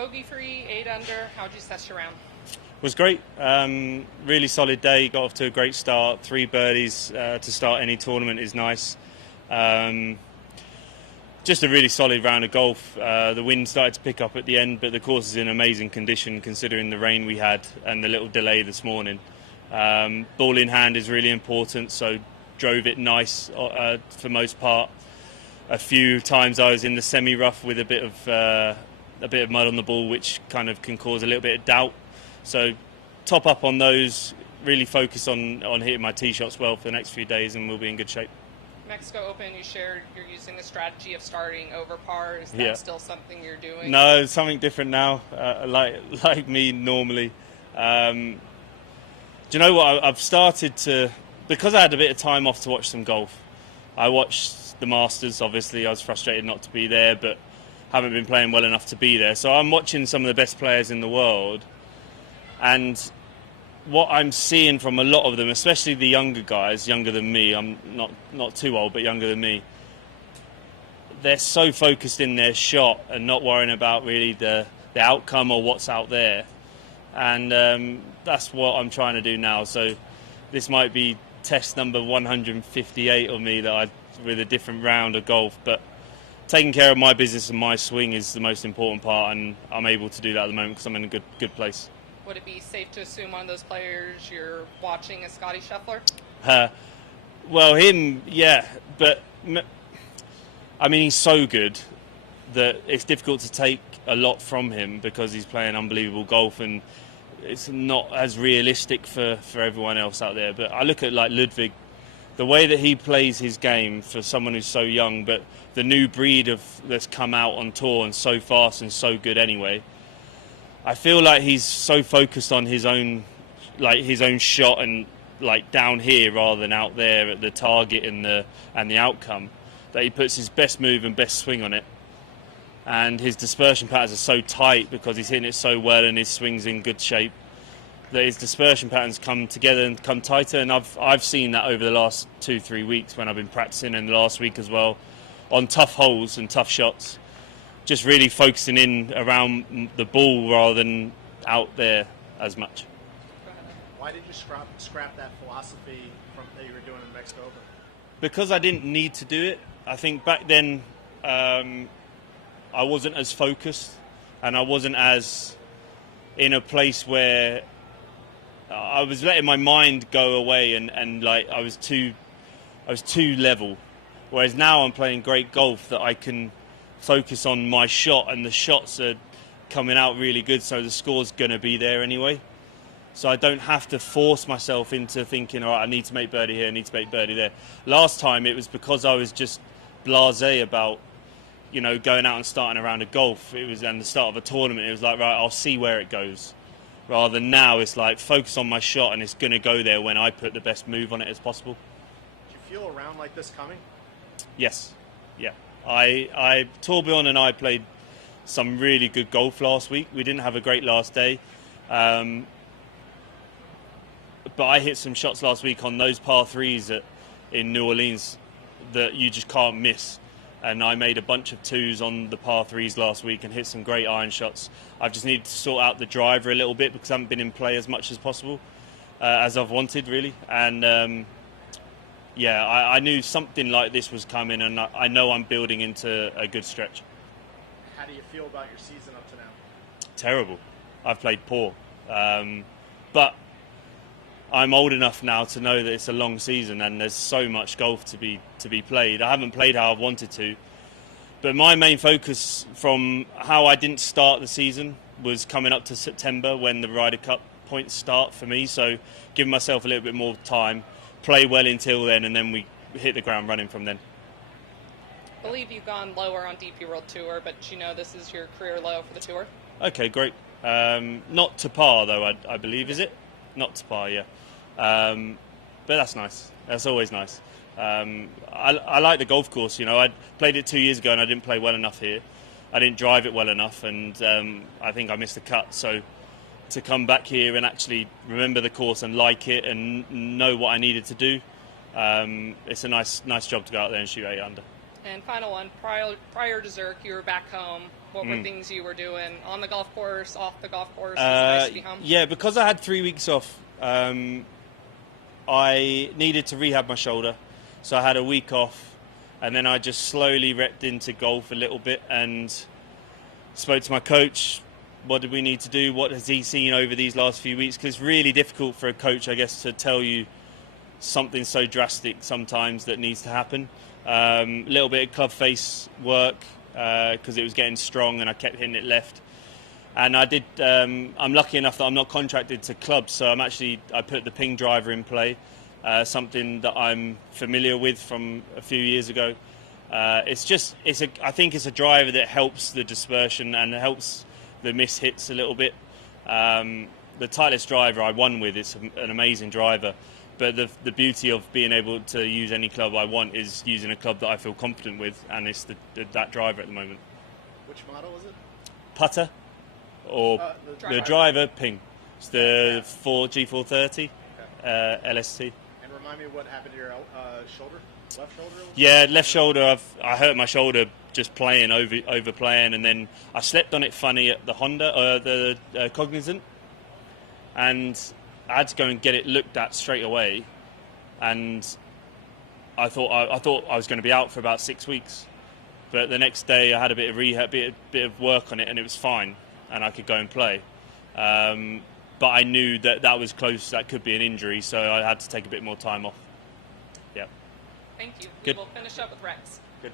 Bogey-free, 8 under. How'd you set your round? Was great. Really solid day. Got off to a great start. 3 birdies to start any tournament is nice. Just a really solid round of golf. The wind started to pick up at the end, but the course is in amazing condition considering the rain we had and the little delay this morning. Ball in hand is really important, so drove it nice for most part. A few times I was in the semi-rough with a bit of mud on the ball, which kind of can cause a little bit of doubt. So top up on those, really focus on hitting my tee shots well for the next few days, and we'll be in good shape. Mexico Open, you shared you're using the strategy of starting over par. Is that still something you're doing? No, something different now, like me normally. Do you know what? I've started to, because I had a bit of time off to watch some golf. I watched the Masters, obviously. I was frustrated not to be there, but haven't been playing well enough to be there. So I'm watching some of the best players in the world, and what I'm seeing from a lot of them, especially the younger guys, younger than me, I'm not too old, but younger than me, they're so focused in their shot and not worrying about really the outcome or what's out there. And that's what I'm trying to do now. So this might be test number 158 of me with a different round of golf, but taking care of my business and my swing is the most important part, and I'm able to do that at the moment because I'm in a good place. Would it be safe to assume one of those players you're watching is Scotty Scheffler? Well, him, yeah, but I mean, he's so good that it's difficult to take a lot from him because he's playing unbelievable golf, and it's not as realistic for everyone else out there. But I look at like Ludwig, the way that he plays his game for someone who's so young, but the new breed that's come out on tour and so fast and so good anyway. I feel like he's so focused on his own shot and like down here rather than out there at the target and the outcome, that he puts his best move and best swing on it. And his dispersion patterns are so tight because he's hitting it so well and his swing's in good shape, that his dispersion patterns come together and come tighter. And I've seen that over the last 2-3 weeks when I've been practicing, and last week as well, on tough holes and tough shots. Just really focusing in around the ball rather than out there as much. Why did you scrap that philosophy that you were doing in Mexico Open? Because I didn't need to do it. I think back then I wasn't as focused, and I wasn't as in a place where I was letting my mind go away, and like I was too level. Whereas now I'm playing great golf that I can focus on my shot, and the shots are coming out really good, so the score's going to be there anyway. So I don't have to force myself into thinking, all right, I need to make birdie here, I need to make birdie there. Last time it was because I was just blasé about, going out and starting a round of golf. It was at the start of a tournament. It was like, right, I'll see where it goes. Rather than now, it's like focus on my shot, and it's going to go there when I put the best move on it as possible. Do you feel a round like this coming? Yes, yeah. Torbjorn and I played some really good golf last week. We didn't have a great last day, but I hit some shots last week on those par threes in New Orleans that you just can't miss. And I made a bunch of twos on the par threes last week and hit some great iron shots. I've just needed to sort out the driver a little bit because I haven't been in play as much as possible, as I've wanted really. And yeah, I knew something like this was coming, and I know I'm building into a good stretch. How do you feel about your season up to now? Terrible. I've played poor. But I'm old enough now to know that it's a long season and there's so much golf to be played. I haven't played how I've wanted to. But my main focus from how I didn't start the season was coming up to September when the Ryder Cup points start for me. So giving myself a little bit more time, play well until then, and then we hit the ground running from then. I believe you've gone lower on DP World Tour, but this is your career low for the tour? Okay, great. Not to par, though, I believe, is it? Not to par, yeah. But that's nice. That's always nice. I like the golf course. I played it 2 years ago and I didn't play well enough here. I didn't drive it well enough, and I think I missed the cut. So to come back here and actually remember the course and like it and know what I needed to do, it's a nice job to go out there and shoot 8 under. And final one, prior to Zurich, you were back home. What were things you were doing on the golf course, off the golf course? Was it nice to be home? Yeah, because I had 3 weeks off, I needed to rehab my shoulder. So I had a week off, and then I just slowly repped into golf a little bit and spoke to my coach. What did we need to do? What has he seen over these last few weeks? Because it's really difficult for a coach, I guess, to tell you something so drastic sometimes that needs to happen. A little bit of club face work because it was getting strong and I kept hitting it left. And I did. I'm lucky enough that I'm not contracted to clubs, so I put the ping driver in play, something that I'm familiar with from a few years ago. I think it's a driver that helps the dispersion and helps the miss hits a little bit. The Titleist driver I won with, it's an amazing driver, but the beauty of being able to use any club I want is using a club that I feel confident with, and it's that driver at the moment. Which model is it? Putter or the driver ping. It's the G430 LST. And remind me what happened to your shoulder? Left shoulder? Yeah, left shoulder. I hurt my shoulder just playing, overplaying, and then I slept on it funny at the Honda, Cognizant, and I had to go and get it looked at straight away, and I thought I was going to be out for about 6 weeks, but the next day I had a bit of rehab, bit of work on it, and it was fine, and I could go and play. But I knew that was close. That could be an injury, so I had to take a bit more time off. Yeah. Thank you. Good. We will finish up with Rex. Good.